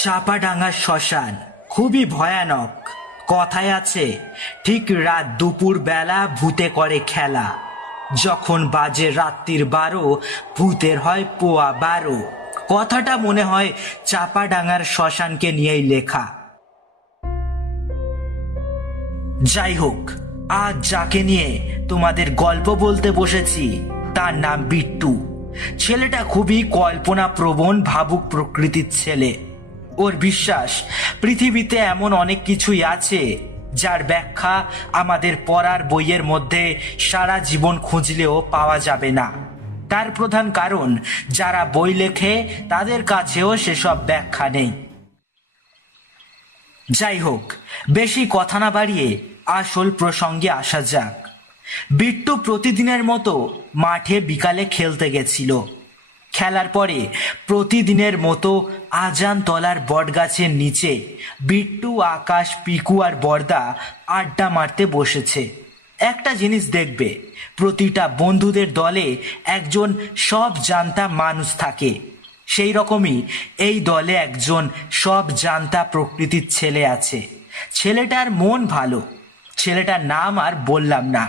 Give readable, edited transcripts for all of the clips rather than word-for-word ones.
চাপাডাঙ্গার শ্মশান খুবই ভয়ানক। কথায় আছে, ঠিক রাত দুপুর বেলা ভূতে করে খেলা। যখন বাজে রাত্রির 12, ভূতের হয় পোয়া 12। কথাটা মনে হয় চাপাডাঙ্গার শ্মশানকে নিয়েই লেখা। যাই হোক, আজ যাকে নিয়ে তোমাদের গল্প বলতে বসেছি তার নাম বিট্টু। ছেলেটা খুবই কল্পনা প্রবণ, ভাবুক প্রকৃতির ছেলে। ওর বিশ্বাস পৃথিবীতে এমন অনেক কিছুই আছে যার ব্যাখ্যা আমাদের পড়ার বইয়ের মধ্যে সারা জীবন খুঁজলেও পাওয়া যাবে না। তার প্রধান কারণ, যারা বই লেখে তাদের কাছেও সেসব ব্যাখ্যা নেই। যাই হোক, বেশি কথা না বাড়িয়ে আসল প্রসঙ্গে আসা যাক। বিট্টু প্রতিদিনের মতো মাঠে বিকালে খেলতে গেছিল। খেলার পরে প্রতিদিনের মতো আজান তলার বটগাছের নিচে বিট্টু, আকাশ, পিকু আর বর্দা আড্ডা মারতে বসেছে। একটা জিনিস দেখবে, প্রতিটা বন্ধুদের দলে একজন সব জানতা মানুষ থাকে। সেই রকমই এই দলে একজন সব জানতা প্রকৃতির ছেলে আছে। ছেলেটার মন ভালো। ছেলেটার নাম আর বললাম না।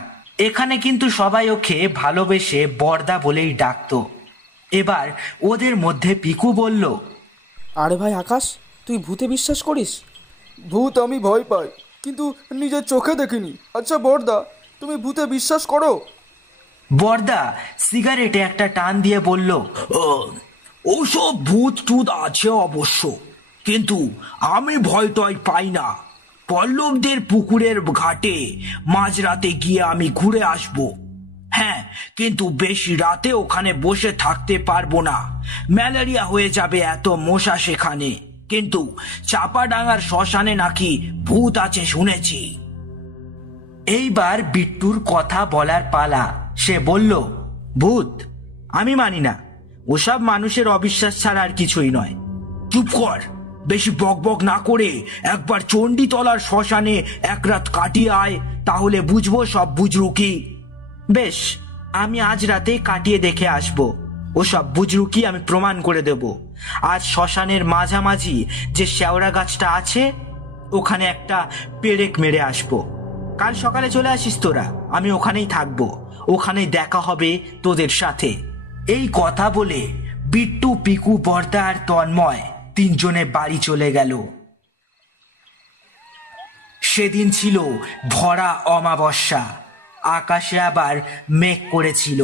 এখানে কিন্তু সবাই ওকে ভালোবেসে বর্দা বলেই ডাকতো। এবার ওদের মধ্যে পিকু বলল, আরে ভাই আকাশ, তুই ভূতে বিশ্বাস করিস? ভূত আমি ভয় পাই, কিন্তু নিজের চোখে দেখিনি। আচ্ছা বর্দা, তুমি ভূতে বিশ্বাস করো? বর্দা সিগারেটে একটা টান দিয়ে বলল, ওসব ভূত টুত আছে অবশ্য, কিন্তু আমি ভয় টয় পাই না। পল্লবদের পুকুরের ঘাটে মাঝরাতে গিয়ে আমি ঘুরে আসবো। হ্যাঁ, কিন্তু বেশি রাতে ওখানে বসে থাকতে পারবো না, ম্যালেরিয়া হয়ে যাবে, এত মশা সেখানে। কিন্তু চাপাডাঙ্গার শ্মশানে নাকি ভূত আছে শুনেছি। এইবার বিট্টুর কথা বলার পালা। সে বলল, ভূত আমি মানি না, ওসব মানুষের অবিশ্বাস ছাড়া আর কিছুই নয়। চুপ কর, বেশি বকবক না করে একবার চণ্ডীতলার শ্মশানে এক রাত কাটিয়ে আয়, তাহলে বুঝবো সব বুজরুকি। বেশ, আমি আজ রাতে কাটিয়ে দেখে আসবো। ওসব বুজরুকি আমি প্রমাণ করে দেব। আজ শ্মশানের মাঝামাঝি যে শেওড়া গাছটা আছে, ওখানে একটা পেরেক মেরে আসবো। কাল সকালে চলে আসিস তোরা, আমি ওখানেই থাকবো। ওখানেই দেখা হবে তোদের সাথে। এই কথা বলে বিট্টু, পিকু, বর্দা আর তন্ময় তিনজনে বাড়ি চলে গেল। সেদিন ছিল ভরা অমাবস্যা। আকাশে আবার মেঘ করেছিল।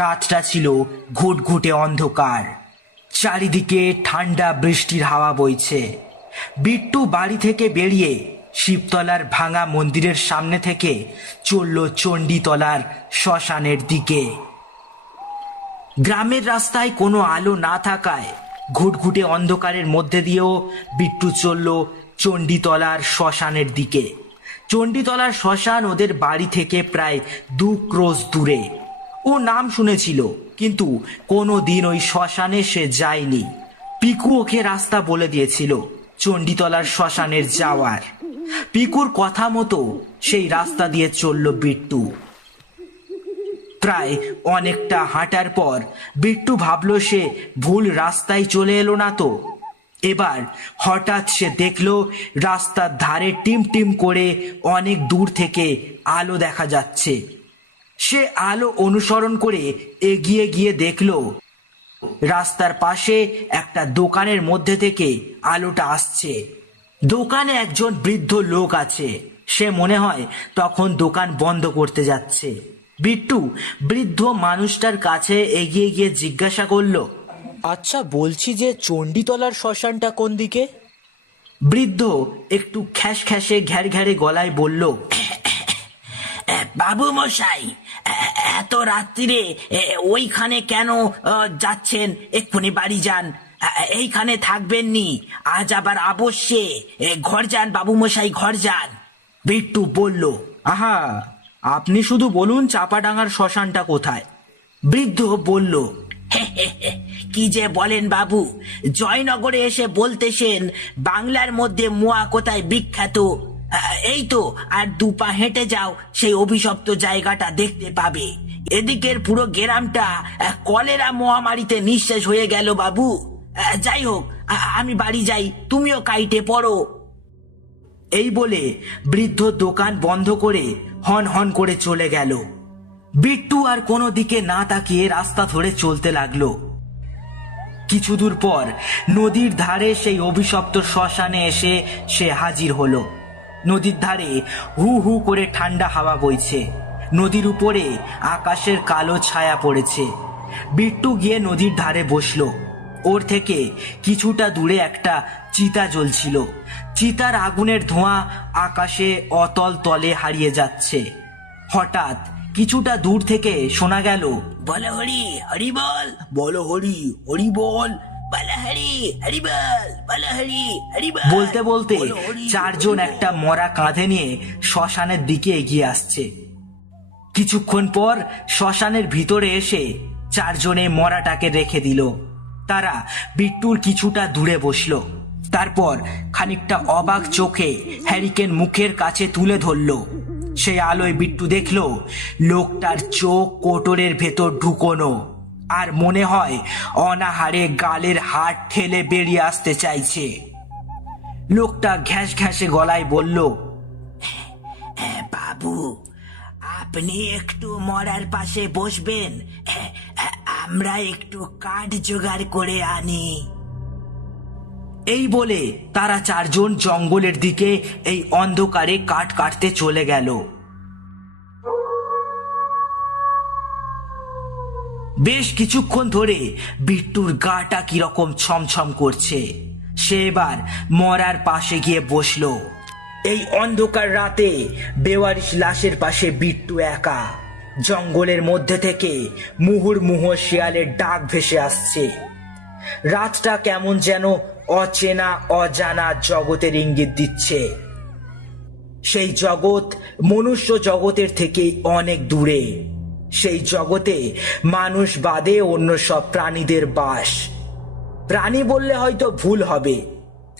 রাতটা ছিল ঘুটঘুটে অন্ধকার। চারিদিকে ঠান্ডা বৃষ্টির হাওয়া বইছে। বিট্টু বাড়ি থেকে বেরিয়ে শিবতলার ভাঙা মন্দিরের সামনে থেকে চলল চণ্ডীতলার শ্মশানের দিকে। গ্রামের রাস্তায় কোনো আলো না থাকায় ঘুটঘুটে অন্ধকারের মধ্যে দিয়েও বিট্টু চলল চণ্ডীতলার শ্মশানের দিকে। চণ্ডীতলার শ্মশান ওদের বাড়ি থেকে প্রায় 2 ক্রোশ দূরে। ও নাম শুনেছিল, কিন্তু কোনো দিন ওই শ্মশানে সে যায়নি। পিকু ওকে রাস্তা বলে দিয়েছিল চণ্ডীতলার শ্মশানের যাওয়ার। পিকুর কথা মতো সেই রাস্তা দিয়ে চলল বিট্টু। প্রায় অনেকটা হাঁটার পর বিট্টু ভাবল সে ভুল রাস্তায় চলে এলো না তো। এবার হঠাৎ সে দেখল রাস্তার ধারে টিম টিম করে অনেক দূর থেকে আলো দেখা যাচ্ছে। সে আলো অনুসরণ করে এগিয়ে গিয়ে দেখল রাস্তার পাশে একটা দোকানের মধ্যে থেকে আলোটা আসছে। দোকানে একজন বৃদ্ধ লোক আছে। সে মনে হয় তখন দোকান বন্ধ করতে যাচ্ছে। বিট্টু বৃদ্ধ মানুষটার কাছে এগিয়ে গিয়ে জিজ্ঞাসা করলো, আচ্ছা বলছি যে চণ্ডীতলার শ্মশানটা কোন দিকে? বৃদ্ধ একটু খ্যাস খ্যাসে ঘ্যার ঘ্যারে গলায় বলল, বাবু মশাই, এত রাত্রিরে ওইখানে কেন যাচ্ছেন? এক্ষুনি বাড়ি যান, এইখানে থাকবেন নি। আজ আবার অবশ্যে ঘর যান বাবু মশাই, ঘর যান। বিট্টু বলল, আহা, আপনি শুধু বলুন চাপাডাঙ্গার শ্মশানটা কোথায়। বৃদ্ধ বলল, কি যে বলেন বাবু, জয়নগরে এসে বলতেছেন বাংলার মধ্যে মোয়া কোথায় বিখ্যাত। এই তো আর 2 পা হেঁটে যাও, সেই অভিশপ্ত জায়গাটা দেখতে পাবে। এদিকের পুরো গ্রামটা কলেরা মহামারীতে নিঃশেষ হয়ে গেল বাবু। যাই হোক, আমি বাড়ি যাই, তুমিও কাইটে পড়ো। এই বলে বৃদ্ধ দোকান বন্ধ করে হন হন করে চলে গেল। বিট্টু আর কোনো দিকে না তাকিয়ে রাস্তা ধরে চলতে লাগলো। কিছু দূর পর নদীর ধারে সেই অভিশপ্ত শ্মশানে এসে সে হাজির হলো। নদীর ধারে হু হু করে ঠান্ডা হাওয়া বইছে, নদীর উপরে আকাশের কালো ছায়া পড়েছে। বিট্টু গিয়ে নদীর ধারে বসলো। ওর থেকে কিছুটা দূরে একটা চিতা জ্বলছিল। চিতার আগুনের ধোঁয়া আকাশে অতল তলে হারিয়ে যাচ্ছে। হঠাৎ কিছুটা দূর থেকে শোনা গেল, বলো হরি হরি বল, বলো হরি হরি বল, বলো হরি হরি বল, বলো হরি হরি বল। বলতে বলতে চারজন একটা মরা কাঁধে নিয়ে শ্মশানের দিকে এগিয়ে আসছে। কিছুক্ষণ পর শ্মশানের ভিতরে এসে চারজনে মরাটাকে রেখে দিল। তারা বিট্টুর কিছুটা দূরে বসলো। তারপর খানিকটা অবাক চোখে হ্যারিকেন মুখের কাছে তুলে ধরলো। সেই আলোয় বিট্টু দেখলো লোকটার চোখ কোটরের ভেতর ঢুকোনো, আর মনে হয় অনাহারে গালের হাড় ঠেলে বেরিয়ে আসতে চাইছে। লোকটা ঘ্যাস ঘ্যাসে গলায় বলল, বাবু, আপনি একটু মরার পাশে বসবেন, আমরা একটু কাঠ জোগাড় করে আনি। এই বলে তারা চারজন জঙ্গলের দিকে এই অন্ধকারে কাঠ কাটতে চলে গেল। বেশ কিছুক্ষণ ধরে বিট্টুর গাটা কিরকম ছমছম করছে। সে এবার মরার পাশে গিয়ে বসলো। এই অন্ধকার রাতে বেওয়ারিশ লাশের পাশে বিট্টু একা। জঙ্গলের মধ্যে থেকে মুহুর্মুহু শিয়ালের ডাক ভেসে আসছে। রাতটা কেমন যেন অচেনা অজানা জগতের ইঙ্গিত দিচ্ছে। সেই জগৎ মনুষ্য জগতের থেকে অনেক দূরে। সেই জগতে মানুষ বাদে অন্য সব প্রাণীদের বাস। প্রাণী বললে হয়তো ভুল হবে,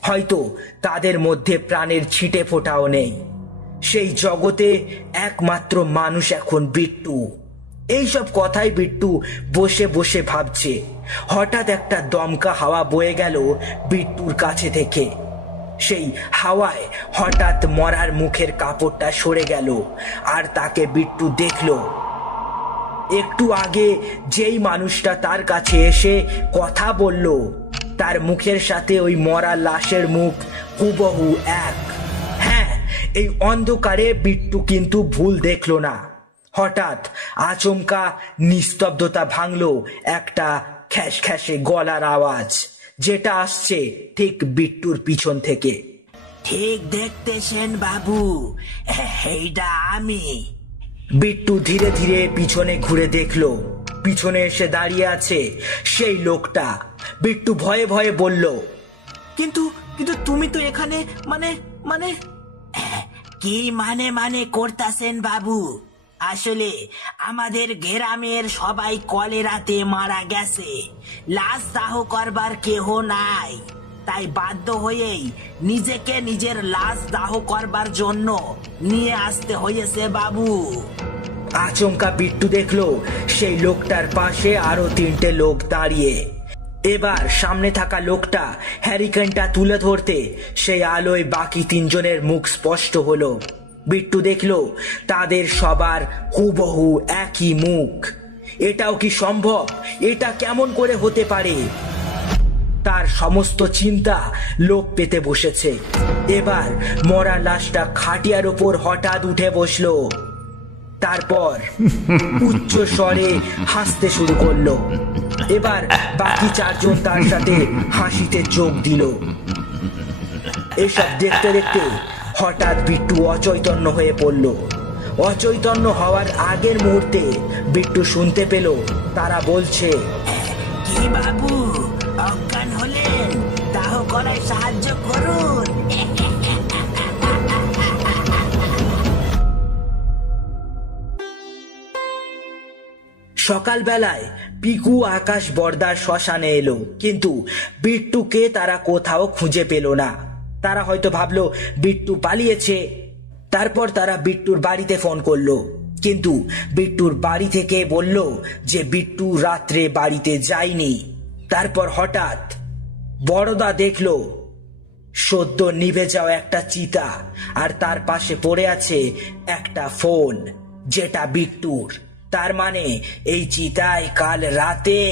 হয়তো তাদের মধ্যে প্রাণের ছিটে ফোঁটাও নেই। সেই জগতে একমাত্র মানুষ এখন বিট্টু। এইসব কথাই বিট্টু বসে বসে ভাবছে। হঠাৎ একটা দমকা হাওয়া বয়ে গেল বিট্টুর কাছে থেকে। সেই হাওয়ায় হঠাৎ মরার মুখের কাপড়টা সরে গেল, আর তাকে বিট্টু দেখল। একটু আগে যেই মানুষটা তার কাছে এসে কথা বলল, তার মুখের সাথে ওই মরা লাশের মুখ হুবহু এক। হ্যাঁ, এই অন্ধকারে বিট্টু কিন্তু ভুল দেখল না। হঠাৎ আচমকা নিস্তব্ধতা ভাঙল একটা খ্যাসখ্যাসে গলার আওয়াজ, যেটা আসছে ঠিক বিট্টুর পিছন থেকে। ঠিক দেখতেছেন বাবু, এইটা আমি। বিট্টু ধীরে ধীরে পিছনে ঘুরে দেখলো, পিছনে এসে দাঁড়িয়ে আছে সেই লোকটা। বিট্টু ভয়ে ভয়ে বলল, কিন্তু কিন্তু তুমি তো এখানে মানে মানে কি মানে করতাছেন বাবু? আসলে আমাদের গ্রামের সবাই কলেরাতে মারা গেছে, লাশ দাহ করবার কেহ নাই, তাই বাধ্য হয়েই নিজেকে নিজের লাশ দাহ করবার জন্য নিয়ে আসতে হয়েছে বাবু। আচমকা বিট্টু দেখলো সেই লোকটার পাশে আরো তিনটে লোক দাঁড়িয়ে। এবার সামনে থাকা লোকটা হ্যারিকেনটা তুলে ধরতে সেই আলোয় বাকি তিনজনের মুখ স্পষ্ট হলো। বিট্টু দেখলো তাদের সবার হুবহু একই মুখ। এটাও কি সম্ভব? এটা কেমন করে হতে পারে? তার সমস্ত চিন্তা লোপ পেতে বসেছে। এবার মরা লাশটা খাটিয়ার উপর হঠাৎ উঠে বসলো। তারপর উচ্চ স্বরে হাসতে শুরু করলো। এবার বাকি চারজন তার সাথে হাসিতে যোগ দিল। এসব দেখতে দেখতে হঠাৎ বিট্টু অচৈতন্য হয়ে পড়ল। অচৈতন্য হওয়ার আগের মুহূর্তে বিট্টু শুনতে পেল তারা বলছে, কি বাবু, অজ্ঞান হলেন? দাহ করায় সাহায্য করুন। সকালবেলায় পিকু আকাশ বর্দার শ্মশানে এলো, কিন্তু বিট্টুকে তারা কোথাও খুঁজে পেল না। তারা হয়তো ভাবলো বিট্টু পালিয়েছে। তারপর তারা বিট্টুর বাড়িতে ফোন করলো, কিন্তু বিট্টুর বাড়ি থেকে বলল যে বিট্টু রাত্রে বাড়িতে যায়নি। তারপর হঠাৎ বড়দা দেখলো সদ্য নিভে যাওয়া একটা চিতা, আর তার পাশে পড়ে আছে একটা ফোন, যেটা বিট্টুর। তার মানে এই চিতায় কাল রাতে